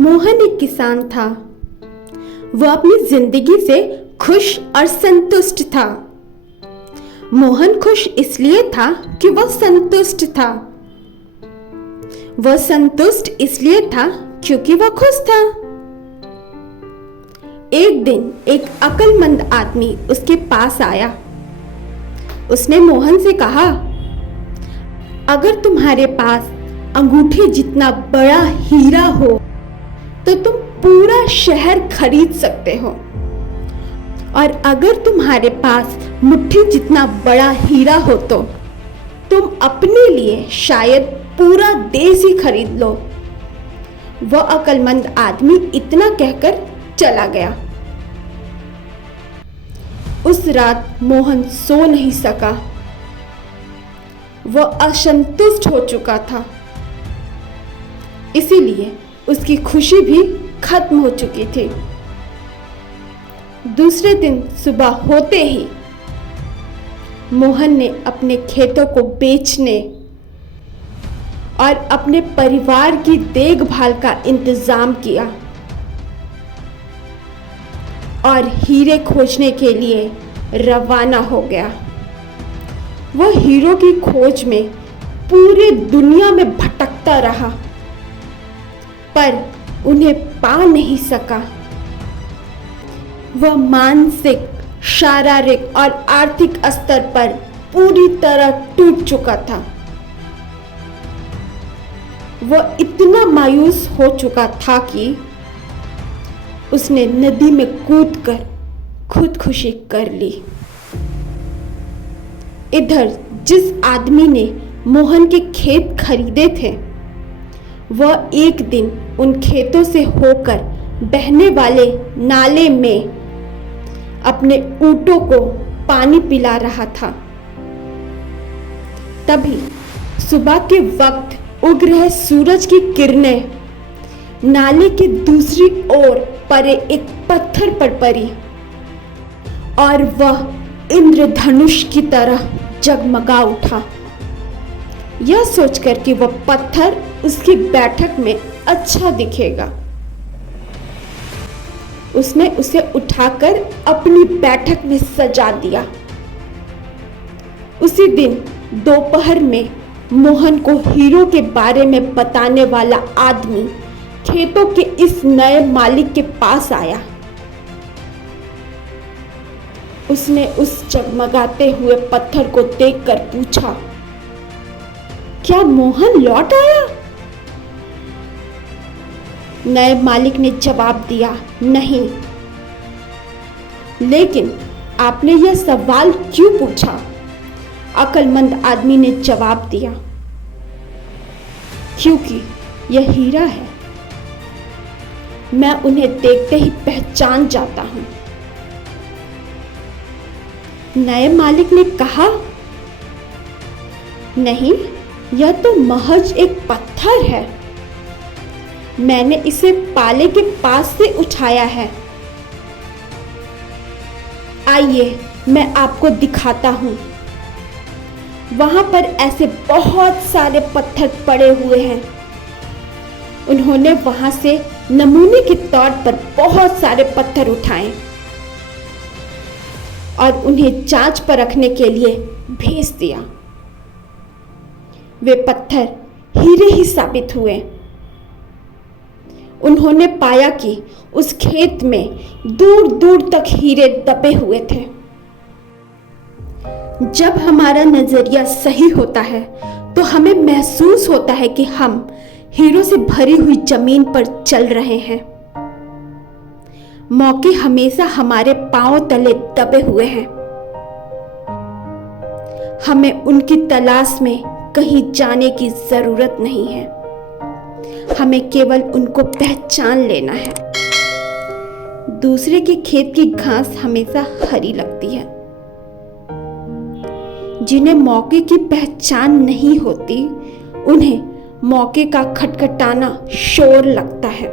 मोहन एक किसान था। वह अपनी जिंदगी से खुश और संतुष्ट था। मोहन खुश इसलिए था कि वह संतुष्ट था। वह संतुष्ट इसलिए था क्योंकि वह खुश था। एक दिन एक अक्लमंद आदमी उसके पास आया। उसने मोहन से कहा, अगर तुम्हारे पास अंगूठे जितना बड़ा हीरा हो तो तुम पूरा शहर खरीद सकते हो, और अगर तुम्हारे पास मुट्ठी जितना बड़ा हीरा हो तो तुम अपने लिए शायद पूरा देश ही खरीद लो। वह अक्लमंद आदमी इतना कहकर चला गया। उस रात मोहन सो नहीं सका। वह असंतुष्ट हो चुका था, इसीलिए उसकी खुशी भी खत्म हो चुकी थी। दूसरे दिन सुबह होते ही मोहन ने अपने खेतों को बेचने और अपने परिवार की देखभाल का इंतजाम किया और हीरे खोजने के लिए रवाना हो गया। वह हीरो की खोज में पूरी दुनिया में भटकता रहा, पर उन्हें पा नहीं सका। वह मानसिक, शारीरिक और आर्थिक स्तर पर पूरी तरह टूट चुका था। वह इतना मायूस हो चुका था कि उसने नदी में कूदकर खुदकुशी कर ली। इधर जिस आदमी ने मोहन के खेत खरीदे थे, वह एक दिन उन खेतों से होकर बहने वाले नाले में अपने ऊंटों को पानी पिला रहा था। तभी सुबह के वक्त उग रहे सूरज की किरणें नाले की दूसरी ओर परे एक पत्थर पर पड़ी और वह इंद्रधनुष की तरह जगमगा उठा। यह सोचकर कि वह पत्थर उसकी बैठक में अच्छा दिखेगा, उसने उसे उठाकर अपनी बैठक में सजा दिया। उसी दिन दोपहर में मोहन को हीरो के बारे में बताने वाला आदमी खेतों के इस नए मालिक के पास आया। उसने उस जगमगाते हुए पत्थर को देखकर पूछा, क्या मोहन लौट आया? नए मालिक ने जवाब दिया, नहीं। लेकिन आपने यह सवाल क्यों पूछा? अक्लमंद आदमी ने जवाब दिया, क्योंकि यह हीरा है। मैं उन्हें देखते ही पहचान जाता हूं। नए मालिक ने कहा, नहीं, यह तो महज एक पत्थर है। मैंने इसे पाले के पास से उठाया है। आइए मैं आपको दिखाता हूं। वहां पर ऐसे बहुत सारे पत्थर पड़े हुए हैं। उन्होंने वहां से नमूने के तौर पर बहुत सारे पत्थर उठाए और उन्हें जांच परखने के लिए भेज दिया। वे पत्थर हीरे ही साबित हुए। उन्होंने पाया कि उस खेत में दूर दूर तक हीरे दबे हुए थे। जब हमारा नजरिया सही होता है तो हमें महसूस होता है कि हम हीरों से भरी हुई जमीन पर चल रहे हैं। मौके हमेशा हमारे पांव तले दबे हुए हैं। हमें उनकी तलाश में कहीं जाने की जरूरत नहीं है। हमें केवल उनको पहचान लेना है। दूसरे के खेत की घास हमेशा हरी लगती है। जिन्हें मौके की पहचान नहीं होती, उन्हें मौके का खटखटाना शोर लगता है।